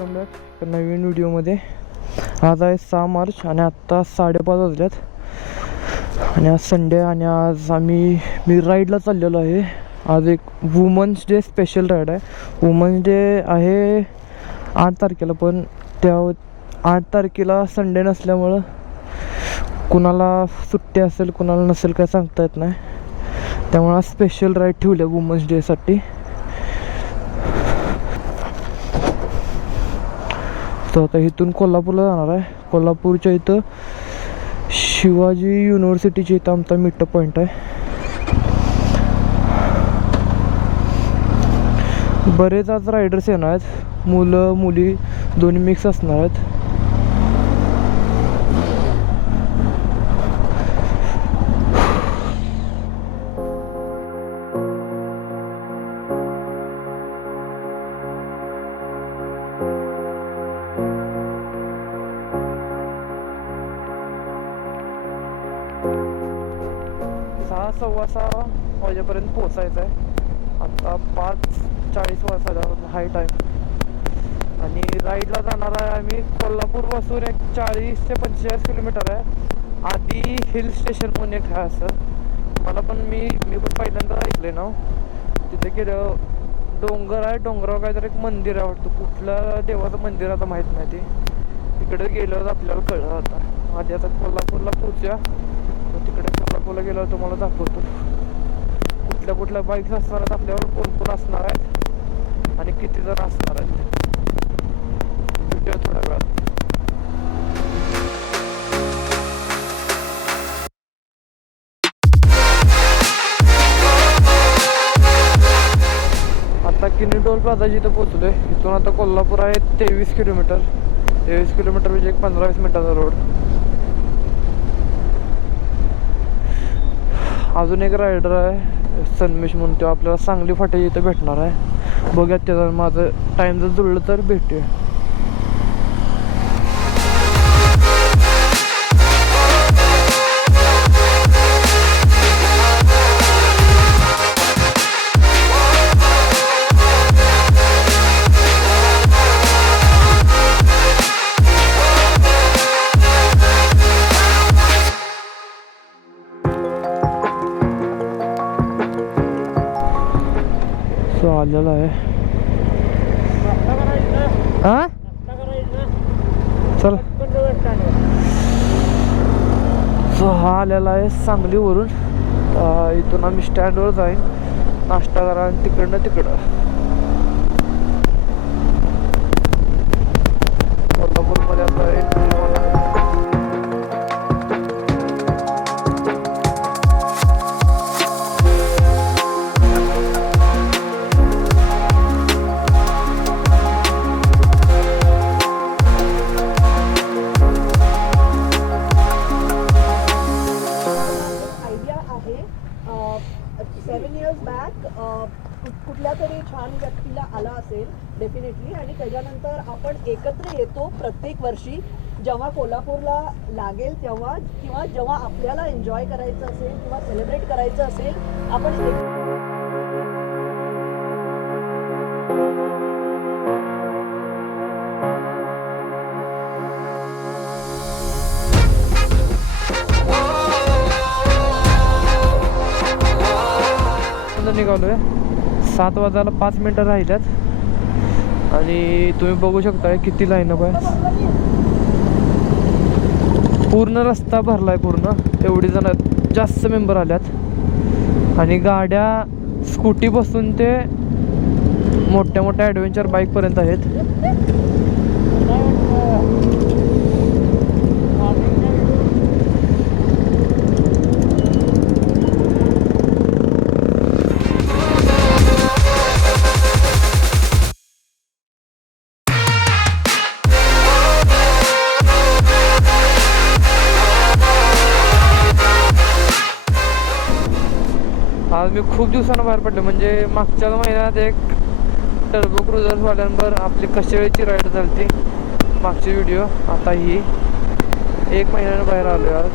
Welcome back नवीन व्हिडिओमध्ये. आज आहे 6 मार्च आणि आत्ता 5:30 वाजल्यात आणि आज संडे आणि आज मी राईडला चाललेलो आहे. आज एक वुमन्स डे स्पेशल राईड आहे. वुमन्स डे आहे 8 तारखेला, पण त्या 8 तारखेला संडे नसल्यामुळं कुणाला सुट्टी असेल कुणाला नसेल काय सांगता येत नाही. त्यामुळे आज स्पेशल राईड ठेवली आहे वुमन्स डेसाठी. तर आता इथून कोल्हापूरला जाणार आहे. कोल्हापूरच्या इथं शिवाजी युनिव्हर्सिटीच्या इथं आमचा मीटअप पॉईंट आहे. बरेच आज रायडर्स येणार आहेत, मुलं मुली दोन्ही मिक्स असणार आहेत. सव्वा 6 वाजेपर्यंत पोचायचं आहे. आता 5:40 वाजता हाय टाईम आणि राईडला जाणार आहे आम्ही. कोल्हापूरपासून एक 40 ते 45 किलोमीटर आहे. आधी हिल स्टेशन म्हणून एक आहे असं, मला पण मी पण पहिल्यांदा ऐकले ना. तिथे गेलं डोंगर आहे, डोंगरावर काहीतरी एक मंदिर आहे वाटतं, कुठलं देवाचं मंदिर आता माहीत नाही. ते तिकडे गेल्यावर आपल्याला कळलं. आता कोल्हापूरला पोचूया, तिकडे कोल्हापूरला गेल्यावर तुम्हाला दाखवतो कुठल्या बाईक्स असणार आहेत, आपल्यावर कोण असणार आहेत आणि किती जण असणार आहेत. भेटूया थोड्या वेळात. आता किनी टोल प्लाझाची इथं पोचलोय. इथून आता कोल्हापूर आहे 23 किलोमीटर. 23 किलोमीटर म्हणजे एक 15-20 मिनिटाचा रोड. अजून एक रायडर आहे सन्मेश म्हणून, तो आपल्याला सांगली फाट्याची इथं भेटणार आहे. बघूयात त्याचा माझं टाईम जर जुळलं तर भेटूया. आलेला आहे. हा चल. सो हा आलेला आहे सांगलीवरून. इथून आम्ही स्टँडवर जाईन, नाश्ता करा आणि तिकडनं तिकडं कोल्हापूरमध्ये आता एक कुठल्या तरी छान व्यक्तीला आला असेल डेफिनेटली, आणि त्याच्यानंतर आपण एकत्र येतो प्रत्येक वर्षी जेव्हा कोल्हापूरला लागेल तेव्हा, किंवा जेव्हा आपल्याला एन्जॉय करायचं असेल किंवा सेलिब्रेट करायचं असेल आपण निघालोय. 7 वाजायला 5 मिनिटं राहिल्यात आणि तुम्ही बघू शकताय किती लाईनअप आहे. पूर्ण रस्ता भरलाय, पूर्ण एवढी जण जास्त मेंबर आल्यात आणि गाड्या स्कूटीपासून ते मोठ्या ॲडव्हेंचर बाईकपर्यंत आहेत. आज मी खूप दिवसांना बाहेर पडले, म्हणजे मागच्या महिन्यात एक टर्बो क्रुझर्सवाल्यांवर आपली कशेळीची राईड झाली, मागची व्हिडिओ. आता ही 1 महिन्यानं बाहेर आलो आज.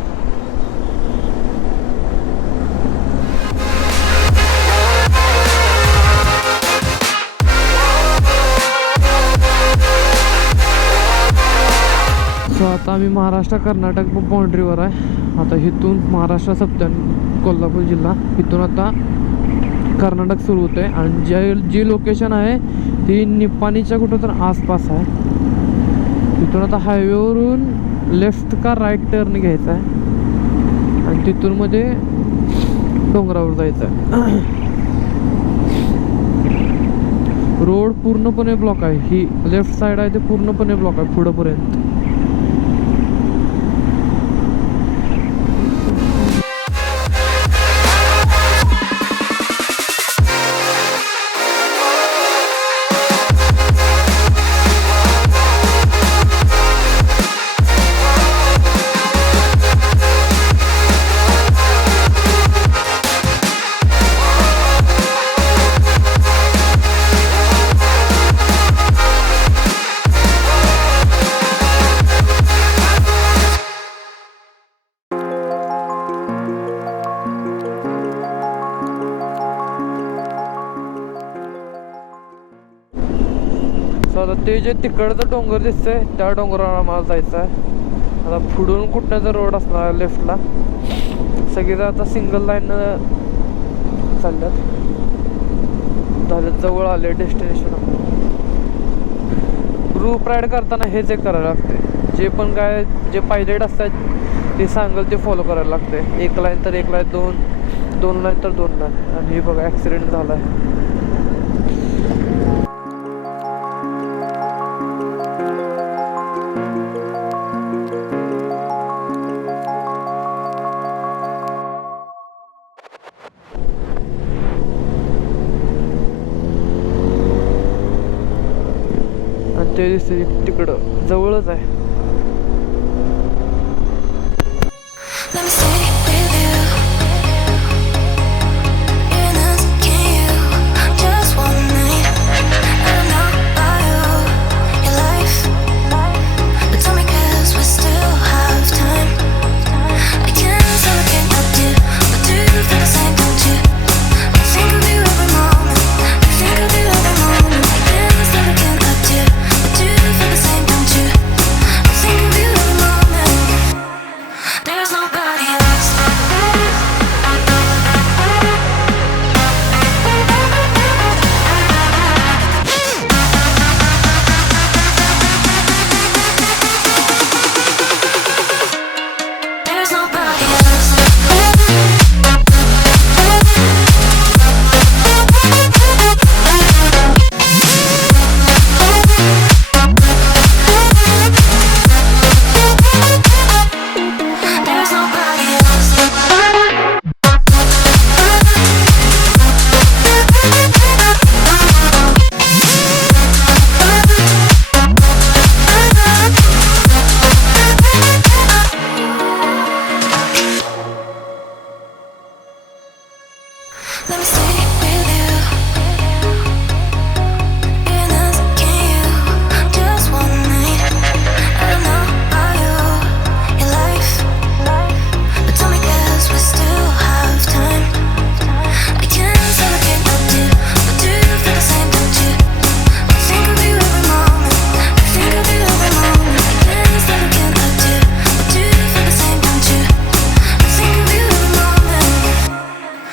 आता आम्ही महाराष्ट्र कर्नाटक बाउंड्रीवर आहे. आता इथून महाराष्ट्र सप्तन कोल्हापूर जिल्हा, इथून आता कर्नाटक सुरू होतं आहे. आणि जी लोकेशन आहे ती निपाणीच्या कुठं तर आसपास आहे. तिथून आता हायवेवरून लेफ्ट का राईट टर्न घ्यायचा आहे आणि तिथून मध्ये डोंगरावर जायचं आहे. रोड पूर्णपणे ब्लॉक आहे. ही लेफ्ट साईड आहे ते पूर्णपणे ब्लॉक आहे पुढंपर्यंत. आता ते जे तिकडचं डोंगर दिसतंय त्या डोंगरावर आम्हाला जायचं आहे. आता पुढून कुठनं जर रोड असणार लेफ्टला, सगळे आता सिंगल लाईन चालल्यात. झालं जवळ आले डेस्टिनेशन. ग्रुप राईड करताना हे चेक करायला लागते. जे पण काय जे पायलट असतात ते सांगेल ते फॉलो करायला लागते. एक लाईन तर एक लाईन, दोन लाईन तर दोन लाईन. आणि हे बघा ॲक्सिडेंट झाला आहे. ते दिसते तिकडं जवळच आहे.